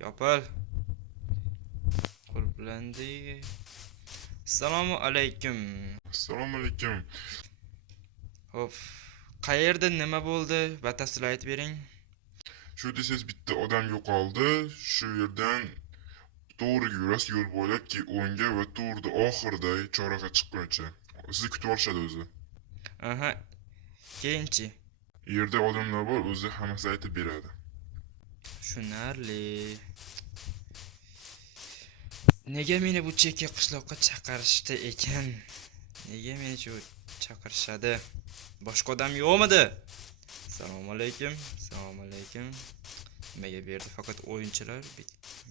Yopil. Qulplandi. Assalomu alaykum. Assalomu alaykum. Hop. Qayerda nima bo'ldi? Batafsil aytib bering. Shu desangiz bitta odam yo'qoldi. Shu yerdan to'g'riga yurasiz yo'l bo'ylabki o'ngga va to'g'rida oxirida choraga chiqquncha. Sizni kutib olishadi o'zi. Aha. Keyinchi. Yerda odamlar bor, o'zi hammasi aytib beradi. Tushunarli. Nega meni bu chekka qishloqqa chaqirishdi ekan? Nega meni shu chaqirishadi? Boshqa odam yo'qmidi? Assalomu alaykum. Assalomu alaykum. Nimaga berdi? Faqat o'yinchilar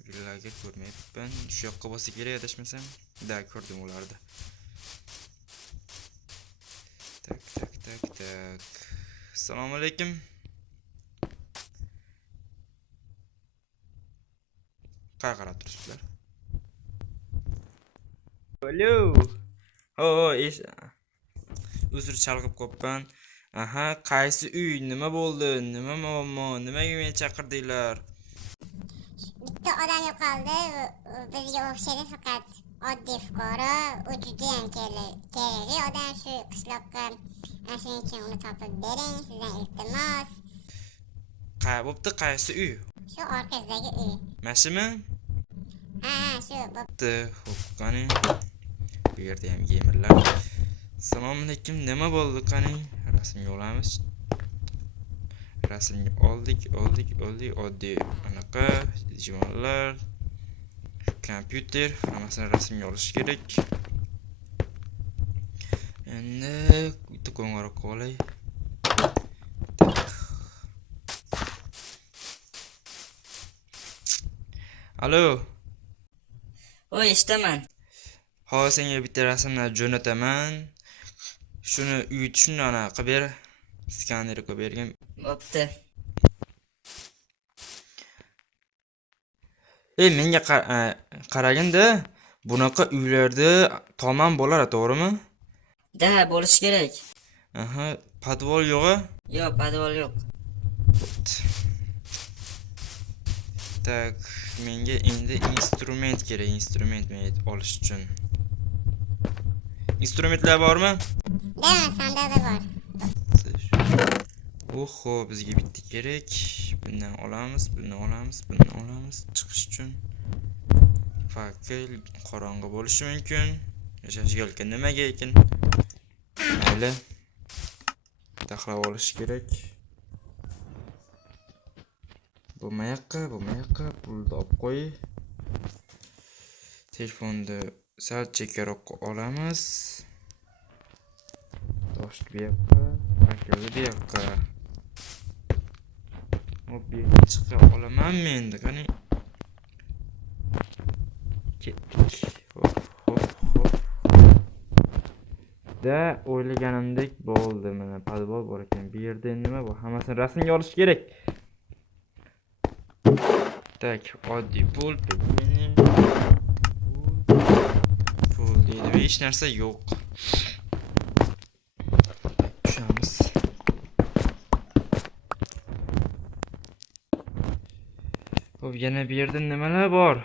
villaga ko'rmayapman. Shu yoqqa bo'lsa kerak adashmasam. Da ko'rdim ularni. Tak. Assalomu alaykum. Qayerga qarab turibsizlar? Alo. Uzr chalg'ib qopman. Aha, qaysi uy? Nima bo'ldi? Nima muammo? Nimaga meni chaqirdinglar? Bitta odam yo'qoldi. Bizga o'xshaydi faqat oddiy fuqaro. U juda ham kerakli odam shu qishloqqa. Shuning uchun uni topib bering, sizdan iltimos. Bo'pti, qaysi uy? Shu orqasidagi uy. Mashimi? Ha, shu Bo'pti, xo'p, qani. Bu yerda ham gamerlar. Assalomu alaykum. Nima bo'ldi qani? Rasmga olamiz. Rasmga oldik. Oddiy anaqa jurnallar, kompyuter, hammasini rasmga olish kerak. Endi bitta qo'ng'iroq qilay. Alo. Voy, eshitaman. Hozir senga bitta rasmni jo'nataman. Shuni uyutishni anaqa qilib ber. Skaner qilib bergin. Bo'pti. Menga qaraganda, bunaqa uylarda tomon bo'ladi, to'g'rimi? Da, bo'lish kerak. Aha, podvol yo'q-a? Yo'q, podvol yo'q. Tak, menga endi instrument kerak, instrument olish uchun. Instrumentlar bormi? Dema, sandiqda bor. Oho, bizga bitta kerak. Bundan olamiz. Chiqish uchun. Fakil qorong'i bo'lishi mumkin. Yashashga olgan nimaga ekan? Mayli. Taxlab olish kerak. Bu mayaqqa pulni olib qo'y. Telefonni sal chekkaroqqa olamiz. Toshni bu yoqqa, fakilni bu yoqqa. Hop, chiqa olamanmi endi, qani? Ketdik. Hop. Da, o'ylaganimdek bo'ldi. Mana podvol bor ekan. Bu yerda nima bu? Hammasini rasmga olish kerak. Tak, oddiy pul deydi, hech narsa yo'q. Tushamiz. Hop, yana bu yerda nimalar bor?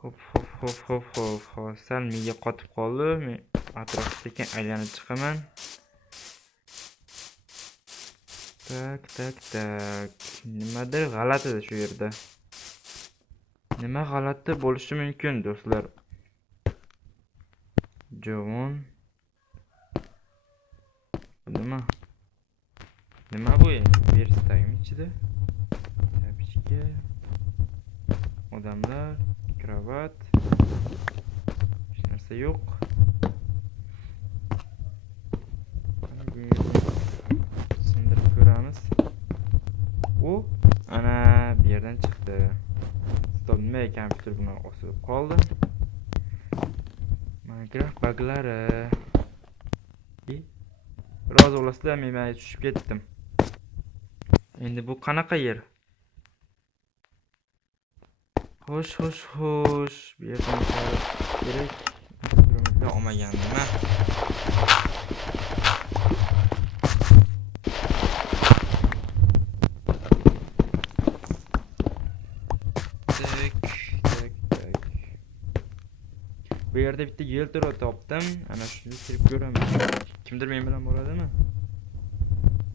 Hop. Sal miya qotib qoldi. Men atrofga sekin aylanib chiqaman. Tak. Nimadir g'alati shu yerda. Nima g'alati bo'lishi mumkin, do'stlar? Javon. Nima bu endi? Verstaymi ichida? Tabichka. Odamlar, kravat. Hech narsa yo'q. Sindirib ko'ramiz. Ana bu yerdan chiqdi. Stop, nima kompyuter bilan osilib qoldi. Minecraft baglari. Rozi bo'lasizlar, men tushib ketdim. Endi bu qanaqa yer? Xo'sh. Bu yerdan kerak. Instrumentlar olmaganman. Bu yerda bitta yeltiro topdim. Ana shuni kirib ko'raman. Kimdir men bilan boradimi?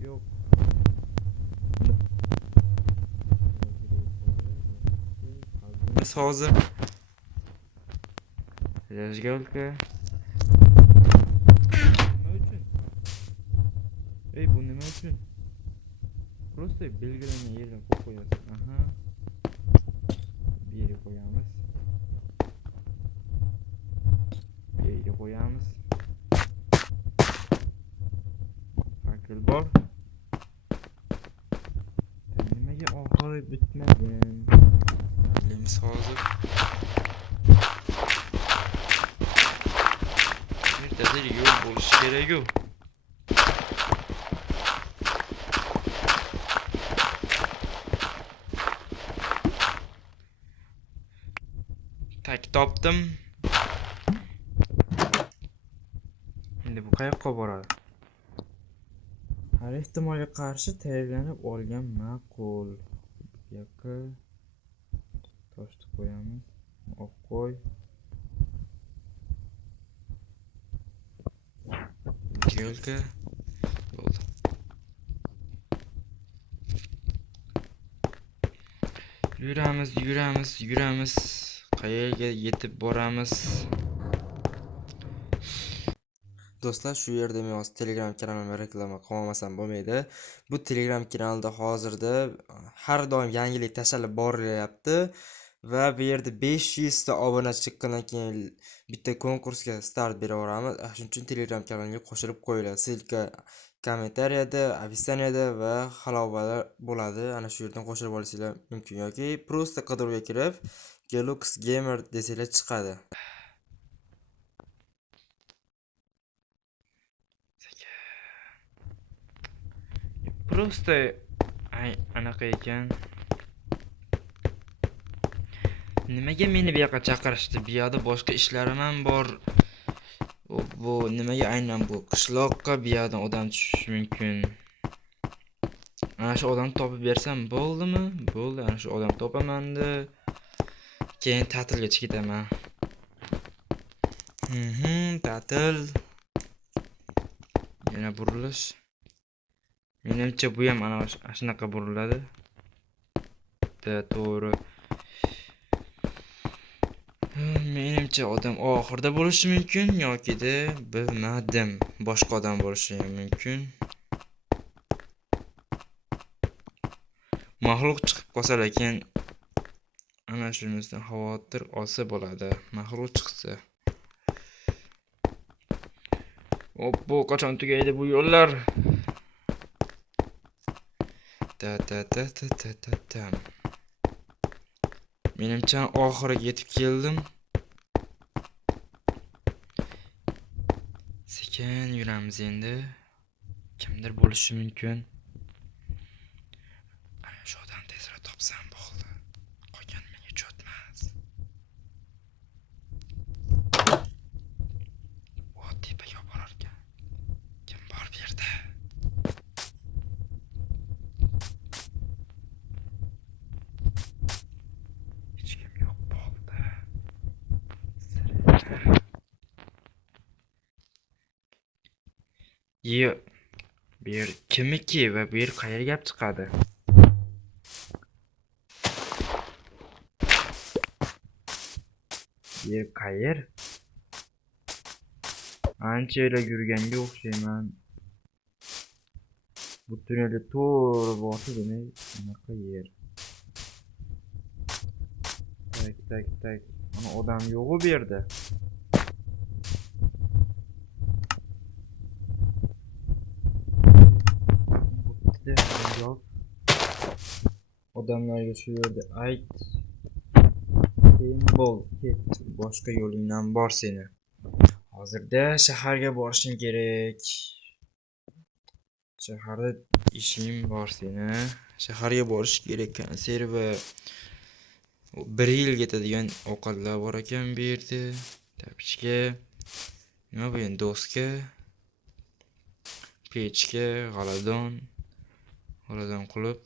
Yo'q. Biz hozir Rajgolka. Nima uchun? Ey, bu nima uchun? Просто belgilangan yerga qo'yib qo'yasiz. Aha. Bu yerga qo'yamiz. Bu yerga qo'yamiz. Fakil bor. Nimaga oxiri bitmagan? Bilamiz hozir. Yerdadir yo'l bo'lishi kerak-ku. Tak topdim. Endi bu qayoqqa boradi? Har ehtimolga qarshi tayyorlanib olgan ma'qul. Bu yoqqa toshni qo'yamiz. Olib qo'y. Yo'lga bo'ldi. Yuramiz. Qayerga yetib boramiz? Do'stlar, shu yerda men hozir Telegram kanalimga reklama qilmasam bo'lmaydi. Bu Telegram kanalda hozirda har doim yangilik tashlanib borilyapti va bu yerda 500 ta obunachi chiqqandan keyin bitta konkursga start beraveramiz. Shuning uchun Telegram kanalimga qo'shilib qo'yinglar. Silka kommentariyada, opisaniyada va halovalar bo'ladi. Ana shu yerdan qo'shilib olishingiz mumkin yoki просто qidiruvga kirib Gelux Gamer desanglar chiqadi. Просто anaqa ekan. Nimaga meni bu yoqqa chaqirishdi? Bu yerda boshqa ishlarim ham bor. Bu nimaga aynan bu qishloqqa bu yerdan odam tushishi mumkin? Ana shu odamni topib bersam bo'ldimi? Bo'ldi, ana shu odam topaman-da. Keyin ta'tilga ketaman. Ta'til. Yana burilish. Menimcha bu ham ana shunaqa buriladi. To'g'ri. Menimcha odam oxirida bo'lishi mumkin yoki-da bilmadim. Boshqa odam bo'lishi mumkin. Mahluq chiqib qolsa lekin ana shunisidan xavotir olsa bo'ladi. Mahluq chiqsa. Bu qachon tugaydi bu yo'llar? Ta. Menimcha oxiriga yetib keldim. Sekin yuramiz endi. Kimdir bo'lishi mumkin. Shu odam tezroq topsam bo'ldi. Qolgan menga cho'tmas. O tepaga borar ekan. Kim bor bu yerda? Hech kim yo'q bo'ldi. Bu yer kimniki va bu yer qayerga gap chiqadi? Bu yer qayer? Anchalar yurganga o'xshayman. Bu tunnelda to'g'ri borsa demak, bunaqa yer. Tak. Ana odam yo'q bu yerda. Odamlarga shu yerda ayt. Keyin bo'l, ket. Boshqa yo'lingdan bor seni. Hozirda shaharga borishing kerak. Shaharda ishing bor seni. Shaharga borish kerak. Konserva 1 yil ketadigan ovqatlar bor ekan bu yerda. Tapichka. Nima bu endi? Doska. Pechka, g'aladon qulib,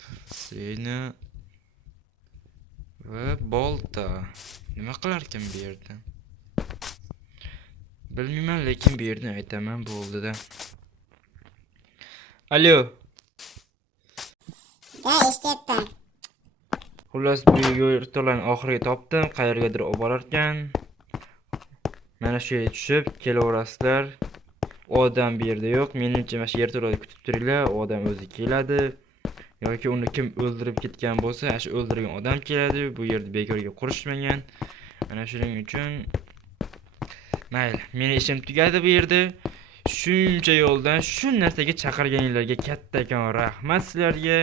seni va bolta. Nima qilar ekan bu yerda? Bilmayman, lekin bu yerni aytaman bo'ldi-da. Alo. Da eshityapman. Xullas bu yo'rtoqlarni oxiriga topdim, qayergadir olib borarkan. Mana shu yerga tushib kelaverasizlar. Odam bu yerda yo'q. Menimcha mana shu yerto'larda kutib turinglar, odam o'zi keladi. Yoki uni kim o'ldirib ketgan bo'lsa, shu o'ldirgan odam keladi. Bu yerda bekorga qurishmagan. Mana shuning uchun mayli, meni ishim tugadi bu yerda. Shuncha yo'ldan shu narsaga chaqirganinglarga kattakon rahmat sizlarga.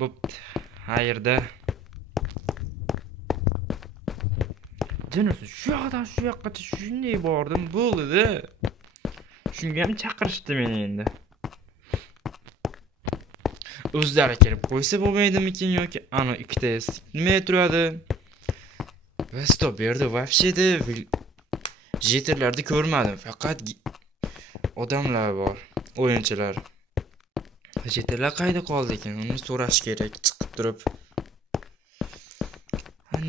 Bo'pti. Xayrda. Jinisi shu yoqdan shu yoqqacha shunday bordim, bo'ldi-da. Shunga ham chaqirishdi meni endi. O'zlari kelib qo'ysa bo'lmaydimikin yoki ana ikkita nima turadi? Va stop berdi, vobsheda jeterlarni ko'rmadim, faqat odamlar bor, o'yinchilar. Jeterlar qayda qoldi ekan? Uni so'rash kerak chiqib turib.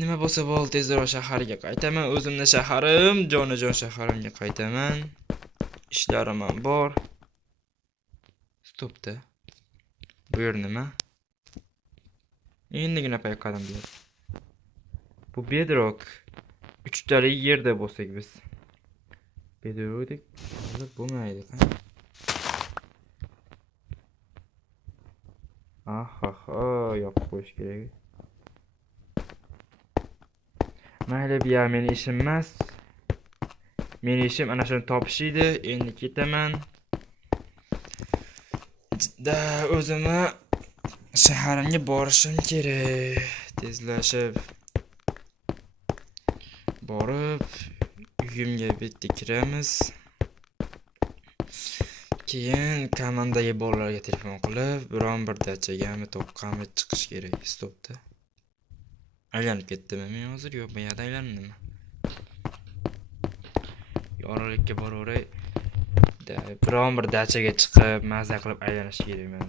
Nima bo'lsa bo'ldi, tezroq shaharga qaytaman. O'zimning shaharim, jonajon shaharimga qaytaman. Ishlarim ham bor. Stopda. Bu yer nima? Endigina payqadim bu yer. Bu bedrock. 3 talik yerda bo'lsak biz. Bedrockdek qilib bo'lmaydi. Aha, yopib qo'yish kerak. Mayli, bu yer meni ishim emas. Meni ishim ana shuni topish edi. Endi ketaman. O'zimni shaharimga borishim kerak. Tezlashib borib uyimga bitta kiramiz. Keyin komandaga bolalarga telefon qilib, biron bir dachagami toqqanmi chiqish kerak. Stopda. Aylanib ketdimmi men hozir? Yo'q, bu yerda aylandimmi? Yorug'likka boraveray. Biron bir dachaga chiqib, maza qilib aylanish kerak men.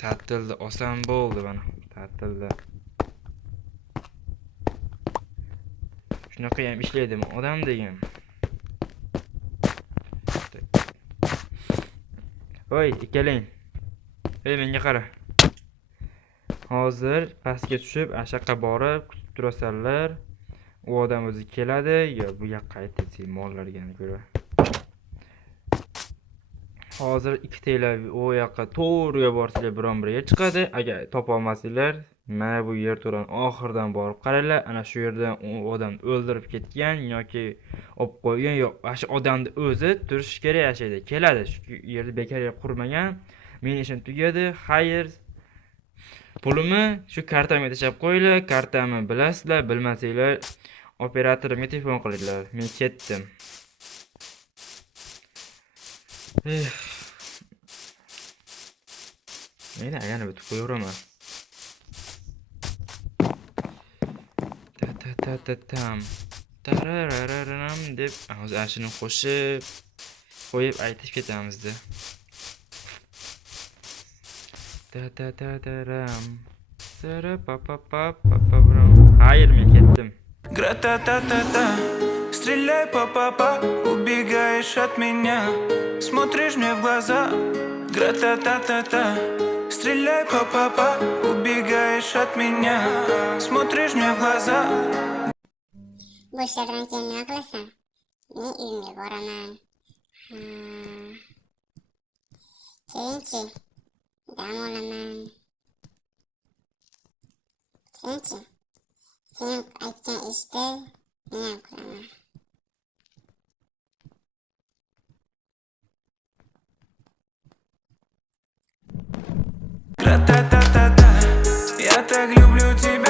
Ta'tilda oson bo'ldi mana. Ta'tilda. Shunaqa ham ishlaydimi odam degan. Voy, ikkalang. Menga qara. Hozir pastga tushib, ashaqa borib kutib turasanlar. U odam o'zi keladi, yo bu yoqqa qaytasiz mollarga ko'ra. Hozir ikkitalar u yoqqa to'g'riga borsanglar biron biriga chiqadi. Agar topa olmasanglar, mana bu yerto'dan oxirdan borib qaranglar. Ana shu yerdan u odam o'ldirib ketgan yoki olib qo'ygan, yo'q, shu odamni o'zi turish kerak yashaydi. Keladi, shu yerda bekorga qurmagan. Meni ishim tugadi. Xayr. Pulimi shu kartamga tashab qo'yinglar. Kartamni bilasizlar, bilmasanglar operatorimga telefon qilinglar. Men ketdim. Meni yana bitib qo'yaveraman. Tam. Tarararam deb hozir ashuni qo'shib qo'yib aytib ketamiz-da. Taram. Sara papa. Hayır, men ketdim. Гра-та-та-та-та, стреляй па-па-па, убегаешь от меня, смотришь мне в глаза. Гра-та-та-та-та, стреляй па-па-па, убегаешь от меня, смотришь мне в глаза. Bu ishlardan keyin nima qilasan? Men uyimga boraman. Keyinchi dam olaman. Senchi? Sen aytgan ishni men ham qilaman. Гра-та-та-та-та, я так люблю тебя.